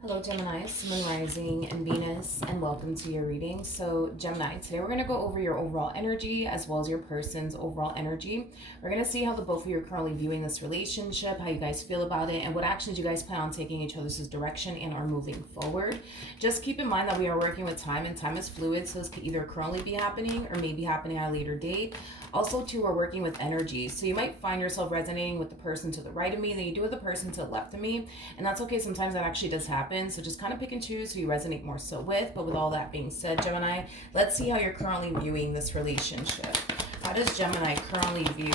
Hello Gemini, Moon Rising and Venus, and welcome to your reading. So Gemini, today we're going to go over your overall energy as well as your person's overall energy. We're going to see how the both of you are currently viewing this relationship, how you guys feel about it, and what actions you guys plan on taking each other's direction and are moving forward. Just keep in mind that we are working with time, and time is fluid, so this could either currently be happening or maybe happening at a later date. Also, too, we're working with energy, so you might find yourself resonating with the person to the right of me than you do with the person to the left of me, and that's okay. Sometimes that actually does happen, so just kind of pick and choose who you resonate more so with. But with all that being said, Gemini, let's see how you're currently viewing this relationship. How does Gemini currently view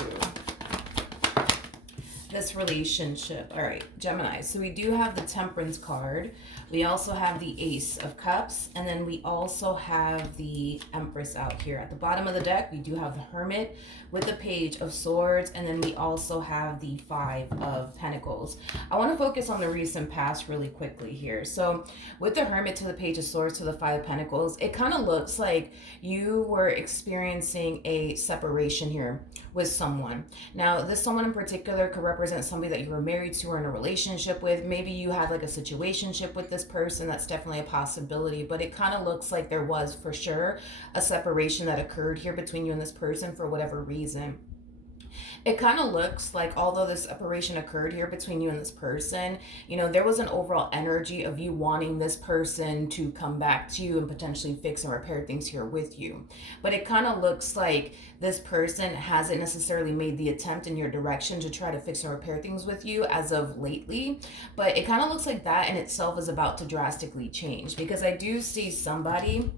this relationship? All right, Gemini, so we do have the Temperance card. We also have the Ace of Cups, and then we also have the Empress out here. At the bottom of the deck, we do have the Hermit with the Page of Swords, and then we also have the Five of Pentacles. I want to focus on the recent past really quickly here. So with the Hermit to the Page of Swords to the Five of Pentacles, it kind of looks like you were experiencing a separation here with someone. Now, this someone in particular could represent somebody that you were married to or in a relationship with. Maybe you had like a situationship with this person. That's definitely a possibility, but it kind of looks like there was for sure a separation that occurred here between you and this person for whatever reason. It kind of looks like, although this separation occurred here between you and this person, you know, there was an overall energy of you wanting this person to come back to you and potentially fix and repair things here with you. But it kind of looks like this person hasn't necessarily made the attempt in your direction to try to fix and repair things with you as of lately. But it kind of looks like that in itself is about to drastically change, because I do see somebody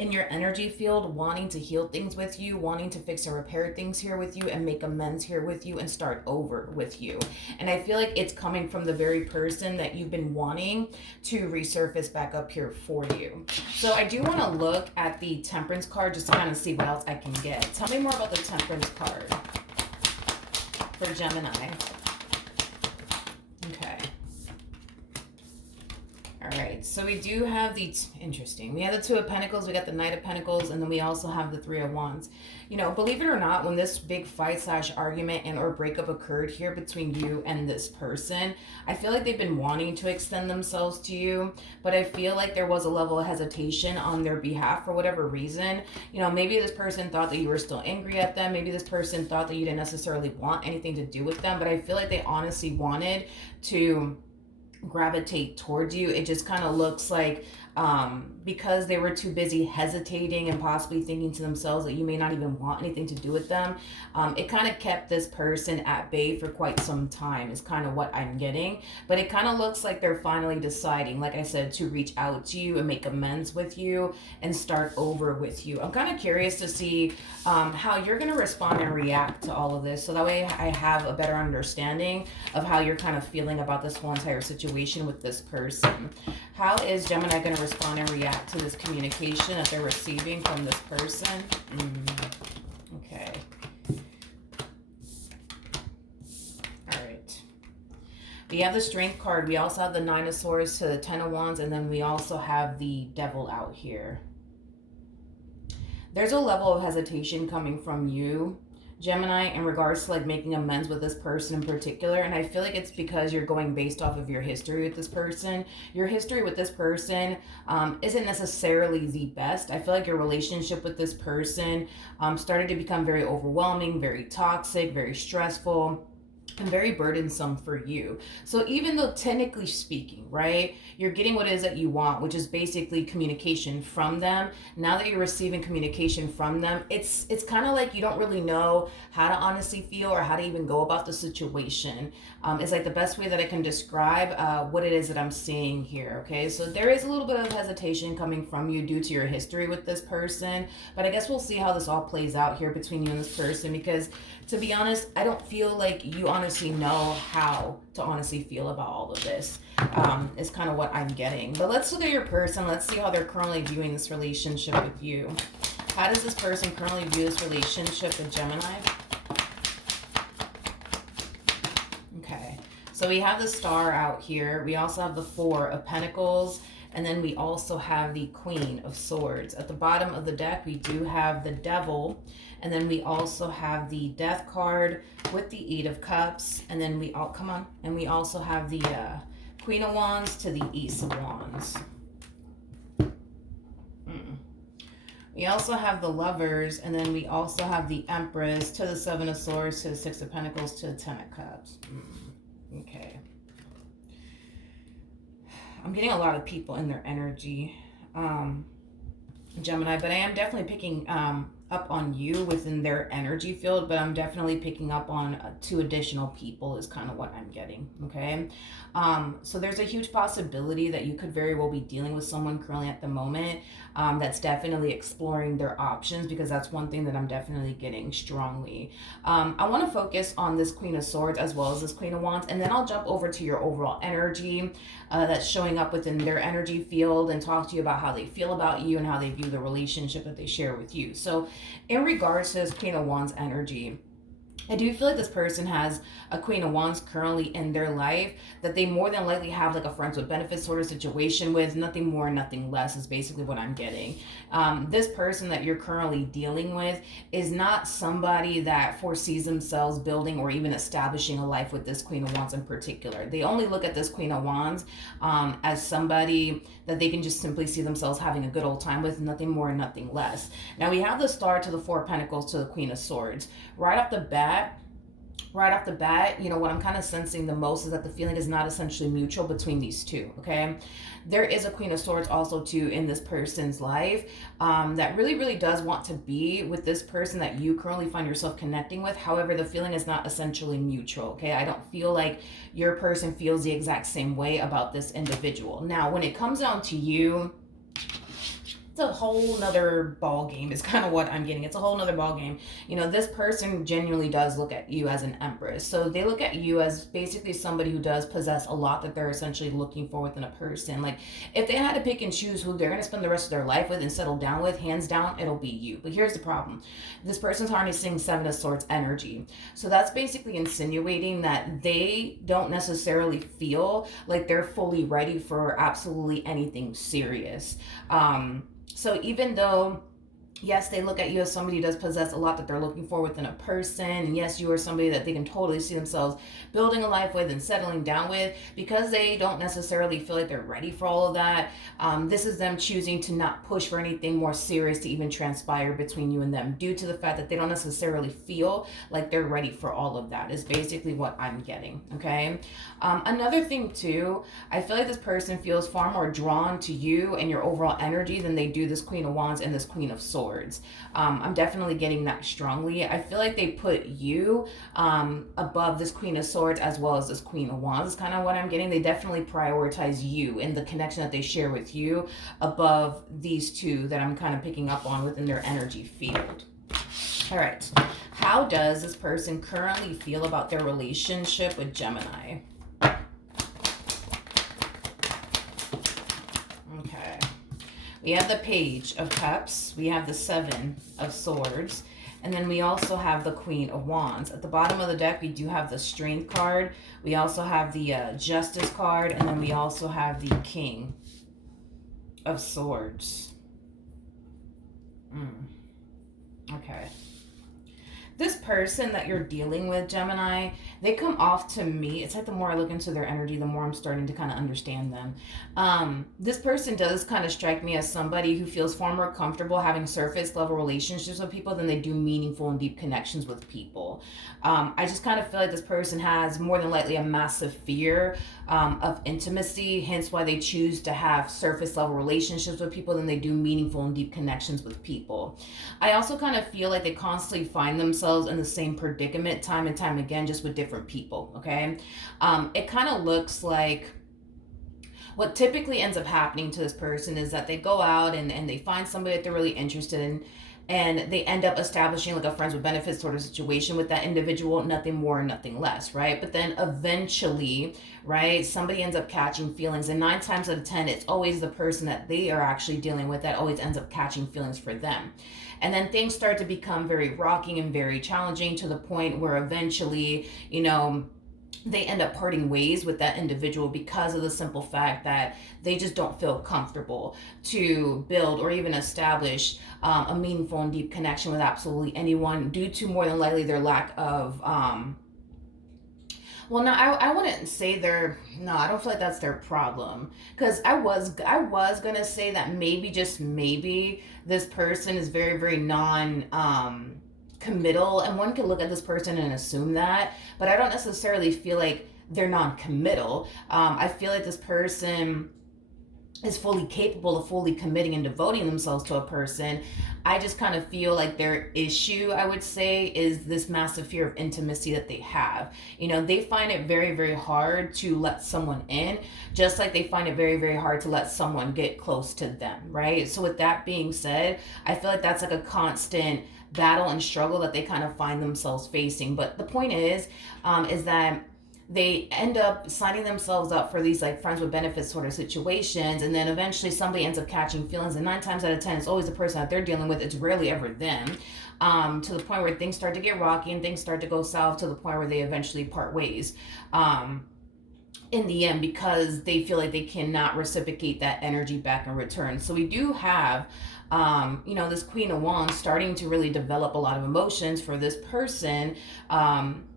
in your energy field wanting to heal things with you, wanting to fix and repair things here with you and make amends here with you and start over with you. And I feel like it's coming from the very person that you've been wanting to resurface back up here for you. So I do want to look at the Temperance card just to kind of see what else I can get. Tell me more about the Temperance card for Gemini. Okay. All right, so we do have the, interesting, we have the Two of Pentacles, we got the Knight of Pentacles, and then we also have the Three of Wands. You know, believe it or not, when this big fight / argument and or breakup occurred here between you and this person, I feel like they've been wanting to extend themselves to you, but I feel like there was a level of hesitation on their behalf for whatever reason. You know, maybe this person thought that you were still angry at them. Maybe this person thought that you didn't necessarily want anything to do with them, but I feel like they honestly wanted to gravitate towards you. It just kind of looks like because they were too busy hesitating and possibly thinking to themselves that you may not even want anything to do with them, it kind of kept this person at bay for quite some time is kind of what I'm getting. But it kind of looks like they're finally deciding, like I said, to reach out to you and make amends with you and start over with you. I'm kind of curious to see how you're going to respond and react to all of this, so that way I have a better understanding of how you're kind of feeling about this whole entire situation with this person. How is Gemini going to respond and react to this communication that they're receiving from this person? Okay. All right. We have the Strength card. We also have the Nine of Swords to the Ten of Wands, and then we also have the Devil out here. There's a level of hesitation coming from you, Gemini, in regards to like making amends with this person in particular. And I feel like it's because you're going based off of your history with this person. Your history with this person isn't necessarily the best. I feel like your relationship with this person started to become very overwhelming, very toxic, very stressful, and very burdensome for you. So even though technically speaking, right, you're getting what it is that you want, which is basically communication from them, now that you're receiving communication from them, it's kind of like you don't really know how to honestly feel or how to even go about the situation. It's like the best way that I can describe what it is that I'm seeing here, okay? So there is a little bit of hesitation coming from you due to your history with this person, but I guess we'll see how this all plays out here between you and this person, because to be honest, I don't feel like you honestly know how to honestly feel about all of this, is kind of what I'm getting. But let's look at your person. Let's see how they're currently viewing this relationship with you. How does this person currently view this relationship with Gemini? Okay, so we have the Star out here. We also have the Four of Pentacles. And then we also have the Queen of Swords. At the bottom of the deck, we do have the Devil. And then we also have the Death card with the Eight of Cups. And then we all, come on. And we also have the Queen of Wands to the Ace of Wands. We also have the Lovers, and then we also have the Empress to the Seven of Swords, to the Six of Pentacles, to the Ten of Cups. Okay. I'm getting a lot of people in their energy, Gemini, but I am definitely picking up on you within their energy field, but I'm definitely picking up on two additional people is kind of what I'm getting, okay? So there's a huge possibility that you could very well be dealing with someone currently at the moment that's definitely exploring their options, because that's one thing that I'm definitely getting strongly. I want to focus on this Queen of Swords as well as this Queen of Wands, and then I'll jump over to your overall energy that's showing up within their energy field and talk to you about how they feel about you and how they view the relationship that they share with you. So in regards to this Queen of Wands energy, I do feel like this person has a Queen of Wands currently in their life that they more than likely have like a friends with benefits sort of situation with. Nothing more, nothing less is basically what I'm getting. This person that you're currently dealing with is not somebody that foresees themselves building or even establishing a life with this Queen of Wands in particular. They only look at this Queen of Wands as somebody that they can just simply see themselves having a good old time with, nothing more, nothing less. Now we have the Star to the Four of Pentacles to the Queen of Swords. Right off the bat, you know, what I'm kind of sensing the most is that the feeling is not essentially mutual between these two, okay? There is a Queen of Swords also too in this person's life that really, really does want to be with this person that you currently find yourself connecting with. However, the feeling is not essentially mutual, okay? I don't feel like your person feels the exact same way about this individual. Now, when it comes down to you, it's a whole nother ball game is kind of what I'm getting. It's a whole nother ball game. You know, this person genuinely does look at you as an empress. So they look at you as basically somebody who does possess a lot that they're essentially looking for within a person. Like if they had to pick and choose who they're going to spend the rest of their life with and settle down with, hands down, it'll be you. But here's the problem. This person's harnessing Seven of Swords energy. So that's basically insinuating that they don't necessarily feel like they're fully ready for absolutely anything serious. So even though, yes, they look at you as somebody who does possess a lot that they're looking for within a person, and yes, you are somebody that they can totally see themselves building a life with and settling down with, because they don't necessarily feel like they're ready for all of that. This is them choosing to not push for anything more serious to even transpire between you and them, due to the fact that they don't necessarily feel like they're ready for all of that, is basically what I'm getting, okay? Another thing too, I feel like this person feels far more drawn to you and your overall energy than they do this Queen of Wands and this Queen of Swords. I'm definitely getting that strongly. I feel like they put you above this Queen of Swords as well as this Queen of Wands is kind of what I'm getting. They definitely prioritize you and the connection that they share with you above these two that I'm kind of picking up on within their energy field. All right. How does this person currently feel about their relationship with Gemini? Okay. We have the Page of Cups. We have the Seven of Swords. And then we also have the Queen of Wands. At the bottom of the deck, we do have the Strength card. We also have the Justice card. And then we also have the King of Swords. Okay. This person that you're dealing with, Gemini, they come off to me. It's like the more I look into their energy, the more I'm starting to kind of understand them. This person does kind of strike me as somebody who feels far more comfortable having surface level relationships with people than they do meaningful and deep connections with people. I just kind of feel like this person has more than likely a massive fear of intimacy, hence why they choose to have surface level relationships with people than they do meaningful and deep connections with people. I also kind of feel like they constantly find themselves in the same predicament time and time again, just with different people, okay? It kind of looks like what typically ends up happening to this person is that they go out and they find somebody that they're really interested in, and they end up establishing like a friends with benefits sort of situation with that individual, nothing more, nothing less, right? But then eventually, right, somebody ends up catching feelings, and 9 times out of 10, it's always the person that they are actually dealing with that always ends up catching feelings for them. And then things start to become very rocking and very challenging to the point where eventually, you know, they end up parting ways with that individual because of the simple fact that they just don't feel comfortable to build or even establish a meaningful and deep connection with absolutely anyone, due to more than likely their lack of Well, no, I wouldn't say no, I don't feel like that's their problem. Because I was gonna say that maybe, just maybe, this person is very, very committal, and one could look at this person and assume that, but I don't necessarily feel like they're non-committal. I feel like this person is fully capable of fully committing and devoting themselves to a person. I just kind of feel like their issue, I would say, is this massive fear of intimacy that they have. They find it very, very hard to let someone in, just like they find it very, very hard to let someone get close to them, right? So, with that being said, I feel like that's like a constant battle and struggle that they kind of find themselves facing. But the point is that they end up signing themselves up for these like friends with benefits sort of situations, and then eventually somebody ends up catching feelings, and 9 times out of 10 it's always the person that they're dealing with. It's rarely ever them, to the point where things start to get rocky and things start to go south, to the point where they eventually part ways in the end, because they feel like they cannot reciprocate that energy back in return. So we do have this Queen of Wands starting to really develop a lot of emotions for this person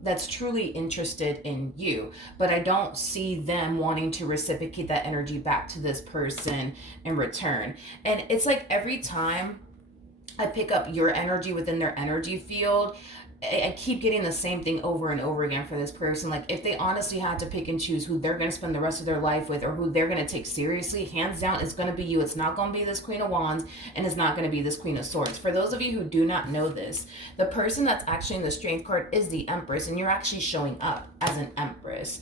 that's truly interested in you. But I don't see them wanting to reciprocate that energy back to this person in return. And it's like every time I pick up your energy within their energy field, I keep getting the same thing over and over again for this person. Like, if they honestly had to pick and choose who they're going to spend the rest of their life with, or who they're going to take seriously, hands down, it's going to be you. It's not going to be this Queen of Wands, and it's not going to be this Queen of Swords. For those of you who do not know this, the person that's actually in the Strength card is the Empress, and you're actually showing up as an Empress.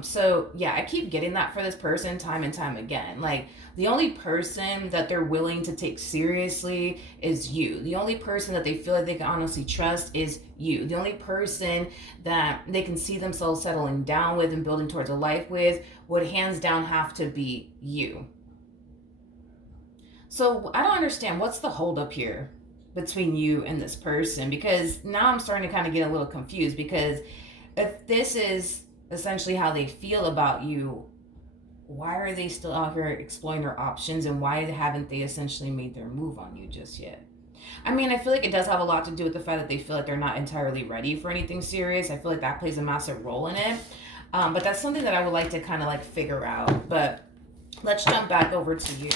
So yeah, I keep getting that for this person time and time again. Like, the only person that they're willing to take seriously is you. The only person that they feel like they can honestly trust is you. The only person that they can see themselves settling down with and building towards a life with would hands down have to be you. So I don't understand, what's the holdup here between you and this person? Because now I'm starting to kind of get a little confused, because if this is essentially how they feel about you, why are they still out here exploring their options, and why haven't they essentially made their move on you just yet? I mean, I feel like it does have a lot to do with the fact that they feel like they're not entirely ready for anything serious. I feel like that plays a massive role in it. But that's something that I would like to kind of like figure out. But let's jump back over to you.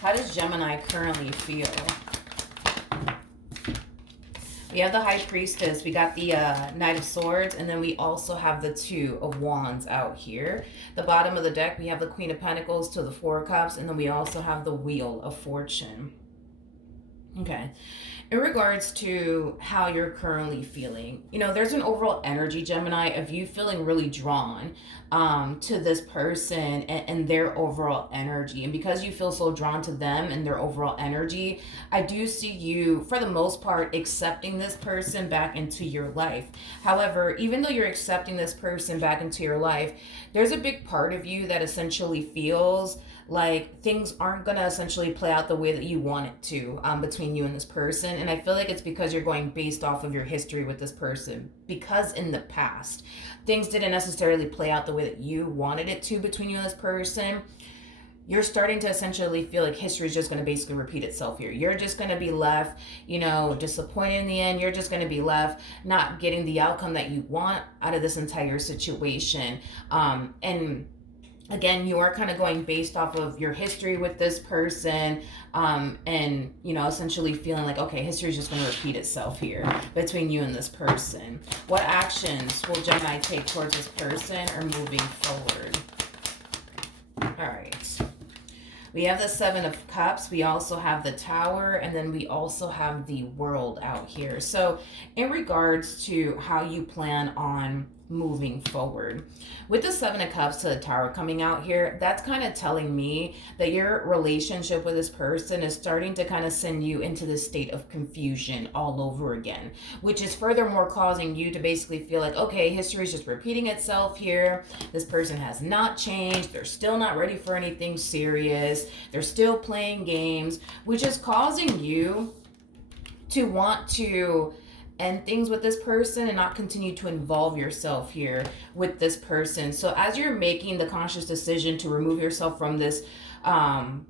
How does Gemini currently feel? We have the High Priestess, we got the Knight of Swords, and then we also have the Two of Wands out here. The bottom of the deck, we have the Queen of Pentacles to the Four of Cups, and then we also have the Wheel of Fortune. Okay. In regards to how you're currently feeling, there's an overall energy, Gemini, of you feeling really drawn to this person and their overall energy. And because you feel so drawn to them and their overall energy, I do see you, for the most part, accepting this person back into your life. However, even though you're accepting this person back into your life, there's a big part of you that essentially feels like things aren't going to essentially play out the way that you want it to between you and this person. And I feel like it's because you're going based off of your history with this person. Because in the past, things didn't necessarily play out the way that you wanted it to between you and this person. You're starting to essentially feel like history is just going to basically repeat itself here. You're just going to be left, disappointed in the end. You're just going to be left not getting the outcome that you want out of this entire situation. And again, you are kind of going based off of your history with this person, and essentially feeling like, okay, history is just going to repeat itself here between you and this person. What actions will Gemini take towards this person or moving forward? All right. We have the Seven of Cups. We also have the Tower, and then we also have the World out here. So in regards to how you plan on moving forward, with the Seven of Cups to the Tower coming out here, that's kind of telling me that your relationship with this person is starting to kind of send you into this state of confusion all over again, which is furthermore causing you to basically feel like, okay, history is just repeating itself here. This person has not changed. They're still not ready for anything serious. They're still playing games, which is causing you to want to end things with this person and not continue to involve yourself here with this person. So as you're making the conscious decision to remove yourself from this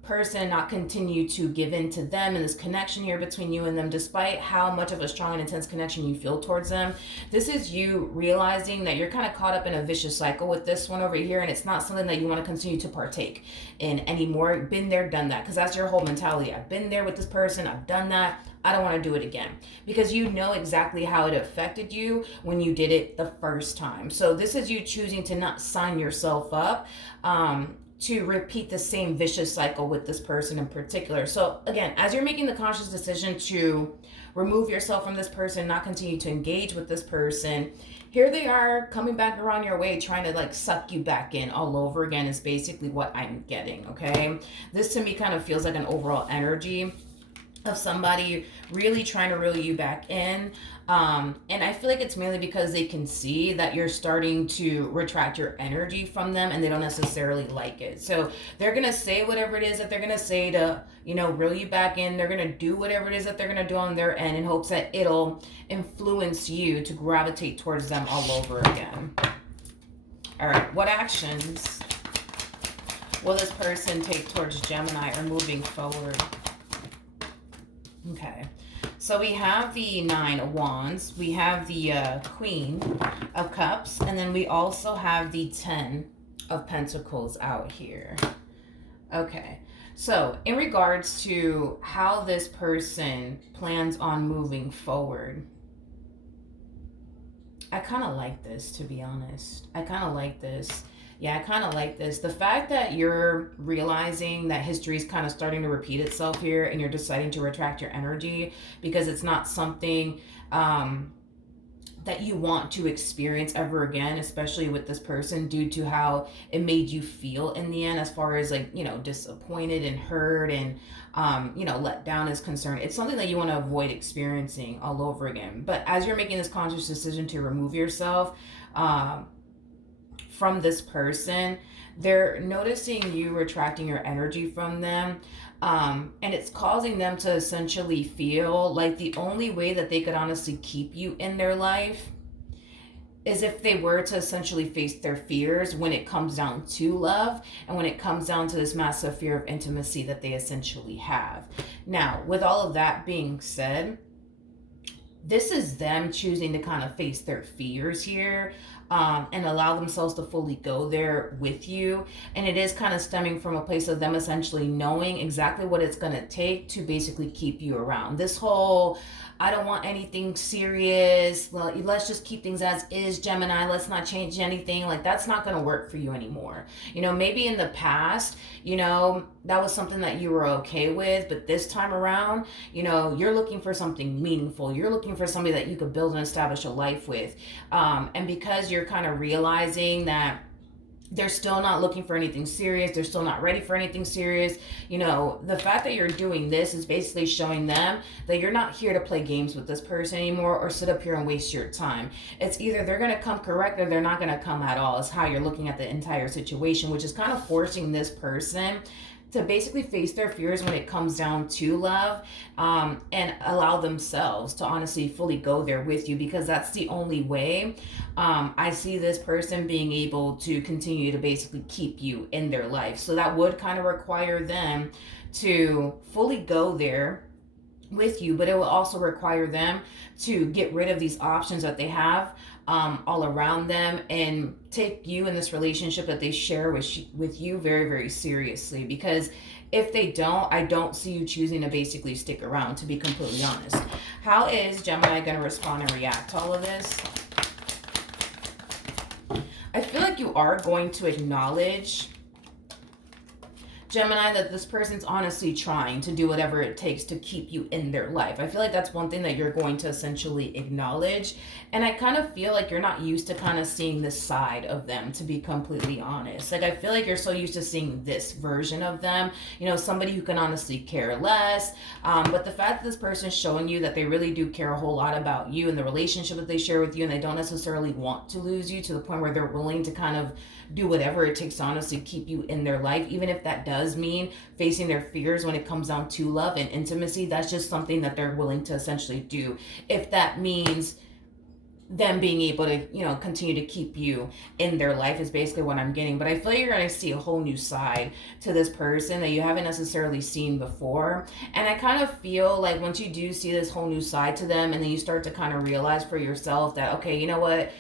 person not continue to give in to them and this connection here between you and them, despite how much of a strong and intense connection you feel towards them. This is you realizing that you're kind of caught up in a vicious cycle with this one over here, and it's not something that you want to continue to partake in anymore. Been there, done that, because that's your whole mentality. I've been there with this person, I've done that, I don't want to do it again, because you know exactly how it affected you when you did it the first time. So this is you choosing to not sign yourself up to repeat the same vicious cycle with this person in particular. So again, as you're making the conscious decision to remove yourself from this person, not continue to engage with this person, here they are coming back around your way, trying to like suck you back in all over again, is basically what I'm getting, okay? This to me kind of feels like an overall energy of somebody really trying to reel you back in. And I feel like it's mainly because they can see that you're starting to retract your energy from them, and they don't necessarily like it. So they're going to say whatever it is that they're going to say to, reel you back in. They're going to do whatever it is that they're going to do on their end in hopes that it'll influence you to gravitate towards them all over again. All right, what actions will this person take towards Gemini or moving forward? Okay, so we have the Nine of Wands, we have the Queen of Cups, and then we also have the Ten of Pentacles out here. Okay, so in regards to how this person plans on moving forward, I kind of like this, to be honest. I kind of like this. Yeah, I kind of like this. The fact that you're realizing that history is kind of starting to repeat itself here, and you're deciding to retract your energy because it's not something that you want to experience ever again, especially with this person, due to how it made you feel in the end, as far as like, disappointed and hurt and, let down is concerned. It's something that you want to avoid experiencing all over again. But as you're making this conscious decision to remove yourself, from this person, they're noticing you retracting your energy from them, and it's causing them to essentially feel like the only way that they could honestly keep you in their life is if they were to essentially face their fears when it comes down to love, and when it comes down to this massive fear of intimacy that they essentially have. Now, with all of that being said, this is them choosing to kind of face their fears here, and allow themselves to fully go there with you. And it is kind of stemming from a place of them essentially knowing exactly what it's going to take to basically keep you around. This whole, I don't want anything serious, well, let's just keep things as is, Gemini, let's not change anything, like that's not going to work for you anymore. Maybe in the past, that was something that you were okay with, but this time around, you're looking for something meaningful. You're looking for somebody that you could build and establish a life with. And because you're kind of realizing that they're still not looking for anything serious, they're still not ready for anything serious, the fact that you're doing this is basically showing them that you're not here to play games with this person anymore or sit up here and waste your time. It's either they're going to come correct or they're not going to come at all, is how you're looking at the entire situation, which is kind of forcing this person to basically face their fears when it comes down to love, and allow themselves to honestly fully go there with you, because that's the only way I see this person being able to continue to basically keep you in their life. So that would kind of require them to fully go there with you, but it will also require them to get rid of these options that they have all around them, and take you in this relationship that they share with you very, very seriously. Because if they don't, I don't see you choosing to basically stick around, to be completely honest. How is Gemini going to respond and react to all of this? I feel like you are going to acknowledge, Gemini, that this person's honestly trying to do whatever it takes to keep you in their life. I feel like that's one thing that you're going to essentially acknowledge. And I kind of feel like you're not used to kind of seeing this side of them, to be completely honest. Like, I feel like you're so used to seeing this version of them, somebody who can honestly care less. But the fact that this person's showing you that they really do care a whole lot about you and the relationship that they share with you, and they don't necessarily want to lose you, to the point where they're willing to kind of do whatever it takes to honestly keep you in their life, even if that does mean facing their fears when it comes down to love and intimacy. That's just something that they're willing to essentially do. If that means them being able to, continue to keep you in their life is basically what I'm getting. But I feel like you're going to see a whole new side to this person that you haven't necessarily seen before. And I kind of feel like once you do see this whole new side to them, and then you start to kind of realize for yourself that, okay, you know what?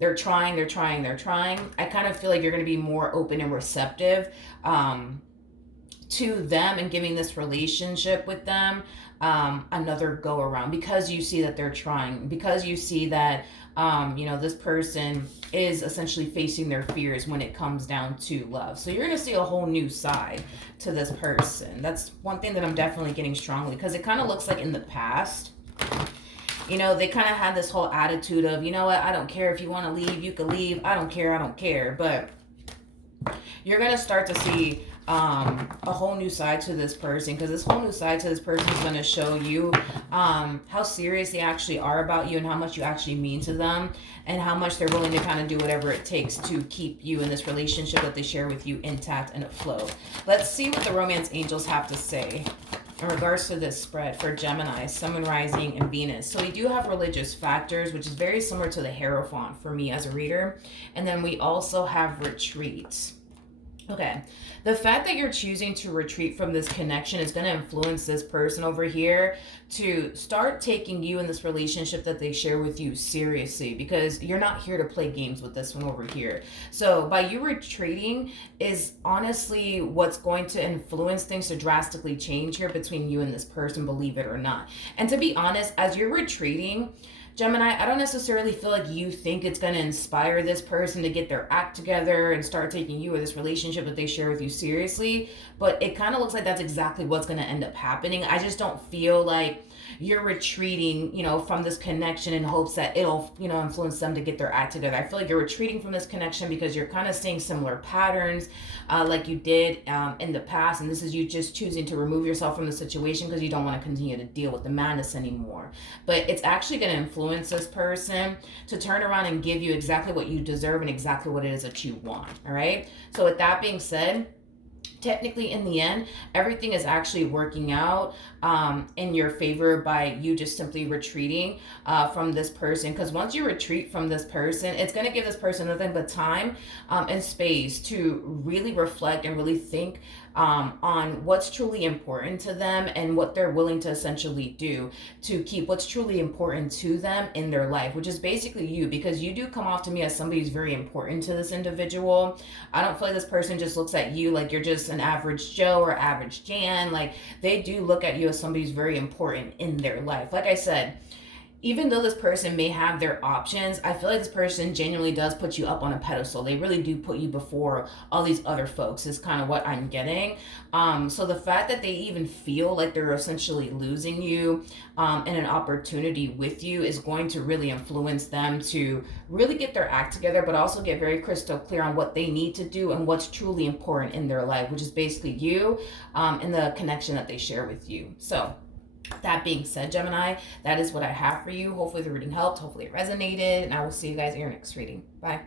They're trying, they're trying, they're trying. I kind of feel like you're going to be more open and receptive to them and giving this relationship with them another go around, because you see that they're trying, because you see that this person is essentially facing their fears when it comes down to love. So you're going to see a whole new side to this person. That's one thing that I'm definitely getting strongly, because it kind of looks like in the past, they kind of had this whole attitude of, you know what, I don't care if you want to leave, you can leave. I don't care, I don't care. But you're going to start to see a whole new side to this person, because this whole new side to this person is going to show you how serious they actually are about you, and how much you actually mean to them, and how much they're willing to kind of do whatever it takes to keep you in this relationship that they share with you intact and afloat. Let's see what the romance angels have to say in regards to this spread for Gemini, Sun, Moon, Rising, and Venus. So we do have religious factors, which is very similar to the Hierophant for me as a reader. And then we also have retreats. Okay, the fact that you're choosing to retreat from this connection is going to influence this person over here to start taking you in this relationship that they share with you seriously, because you're not here to play games with this one over here. So by you retreating is honestly what's going to influence things to drastically change here between you and this person, believe it or not. And to be honest, as you're retreating, Gemini, I don't necessarily feel like you think it's going to inspire this person to get their act together and start taking you or this relationship that they share with you seriously, but it kind of looks like that's exactly what's going to end up happening. I just don't feel like you're retreating, from this connection in hopes that it'll, influence them to get their act together. I feel like you're retreating from this connection because you're kind of seeing similar patterns like you did in the past. And this is you just choosing to remove yourself from the situation because you don't want to continue to deal with the madness anymore. But it's actually going to influence this person to turn around and give you exactly what you deserve and exactly what it is that you want. All right. So with that being said, technically in the end, everything is actually working out in your favor by you just simply retreating from this person. Because once you retreat from this person, it's going to give this person nothing but time and space to really reflect and really think on what's truly important to them and what they're willing to essentially do to keep what's truly important to them in their life, which is basically you, because you do come off to me as somebody who's very important to this individual. I don't feel like this person just looks at you like you're just an average Joe or average Jan. Like, they do look at you as somebody who's very important in their life. Like I said, even though this person may have their options, I feel like this person genuinely does put you up on a pedestal. They really do put you before all these other folks is kind of what I'm getting. So the fact that they even feel like they're essentially losing you and an opportunity with you is going to really influence them to really get their act together, but also get very crystal clear on what they need to do and what's truly important in their life, which is basically you and the connection that they share with you. So that being said, Gemini, that is what I have for you. Hopefully the reading helped. Hopefully it resonated. And I will see you guys in your next reading. Bye.